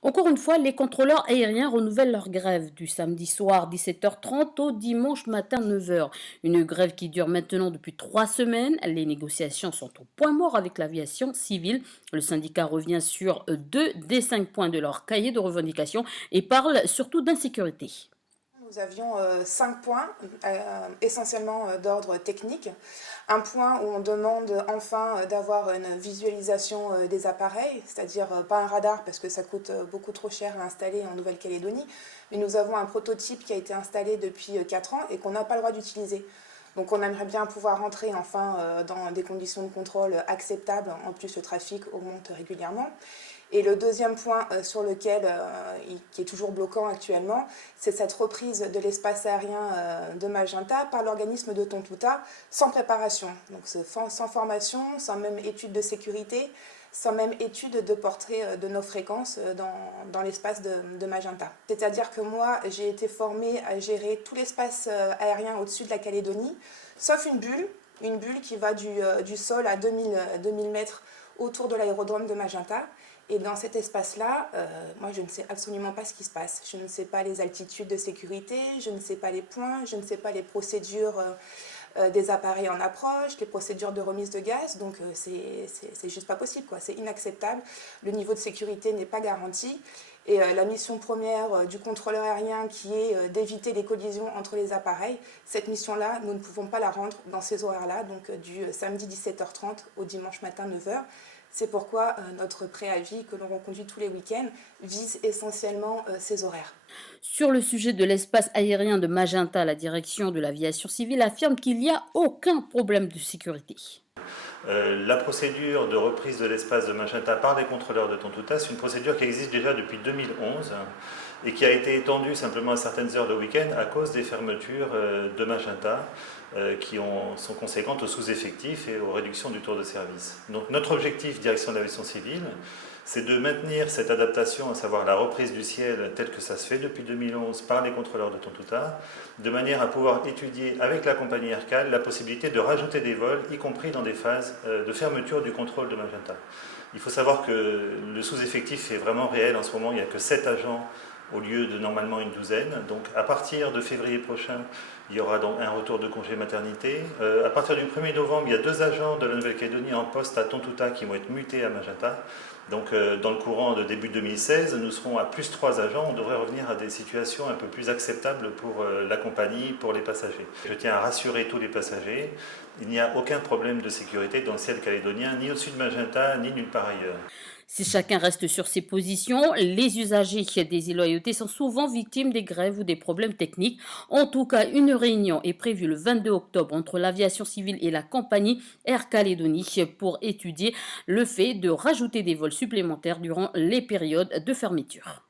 Encore une fois, les contrôleurs aériens renouvellent leur grève du samedi soir 17h30 au dimanche matin 9h. Une grève qui dure maintenant depuis 3 semaines. Les négociations sont au point mort avec l'aviation civile. Le syndicat revient sur 2 des 5 points de leur cahier de revendication et parle surtout d'insécurité. Nous avions 5 points, essentiellement d'ordre technique. Un point où on demande enfin d'avoir une visualisation des appareils, c'est-à-dire pas un radar parce que ça coûte beaucoup trop cher à installer en Nouvelle-Calédonie, mais nous avons un prototype qui a été installé depuis 4 ans et qu'on n'a pas le droit d'utiliser. Donc on aimerait bien pouvoir rentrer enfin dans des conditions de contrôle acceptables. En plus, le trafic augmente régulièrement. Et le deuxième point sur lequel, qui est toujours bloquant actuellement, c'est cette reprise de l'espace aérien de Magenta par l'organisme de Tontouta sans préparation. Donc sans formation, sans même étude de sécurité, sans même étude de portée de nos fréquences dans l'espace de Magenta. C'est-à-dire que moi, j'ai été formée à gérer tout l'espace aérien au-dessus de la Calédonie, sauf une bulle qui va du sol à 2000 mètres autour de l'aérodrome de Magenta. Et dans cet espace-là, moi, je ne sais absolument pas ce qui se passe. Je ne sais pas les altitudes de sécurité, je ne sais pas les points, je ne sais pas les procédures des appareils en approche, les procédures de remise de gaz. Donc, c'est juste pas possible, quoi. C'est inacceptable. Le niveau de sécurité n'est pas garanti. Et la mission première du contrôleur aérien, qui est d'éviter les collisions entre les appareils, cette mission-là, nous ne pouvons pas la rendre dans ces horaires-là, donc du samedi 17h30 au dimanche matin 9h. C'est pourquoi notre préavis, que l'on reconduit tous les week-ends, vise essentiellement ces horaires. Sur le sujet de l'espace aérien de Magenta, la direction de l'aviation civile affirme qu'il n'y a aucun problème de sécurité. La procédure de reprise de l'espace de Magenta par les contrôleurs de Tontouta, c'est une procédure qui existe déjà depuis 2011 et qui a été étendue simplement à certaines heures de week-end à cause des fermetures de Magenta qui sont conséquentes aux sous-effectifs et aux réductions du tour de service. Donc notre objectif, direction de l'aviation civile, c'est de maintenir cette adaptation, à savoir la reprise du ciel telle que ça se fait depuis 2011 par les contrôleurs de Tontouta, de manière à pouvoir étudier avec la compagnie Aircal la possibilité de rajouter des vols, y compris dans des phases de fermeture du contrôle de Magenta. Il faut savoir que le sous-effectif est vraiment réel en ce moment, il n'y a que 7 agents au lieu de normalement une douzaine. Donc à partir de février prochain, il y aura donc un retour de congé maternité. À partir du 1er novembre, il y a 2 agents de la Nouvelle-Calédonie en poste à Tontouta qui vont être mutés à Magenta. Donc dans le courant de début 2016, nous serons à plus 3 agents. On devrait revenir à des situations un peu plus acceptables pour la compagnie, pour les passagers. Je tiens à rassurer tous les passagers, il n'y a aucun problème de sécurité dans le ciel calédonien, ni au-dessus de Magenta, ni nulle part ailleurs. Si chacun reste sur ses positions, les usagers des îloyautés sont souvent victimes des grèves ou des problèmes techniques. En tout cas, une réunion est prévue le 22 octobre entre l'aviation civile et la compagnie Air Calédonie pour étudier le fait de rajouter des vols supplémentaires durant les périodes de fermeture.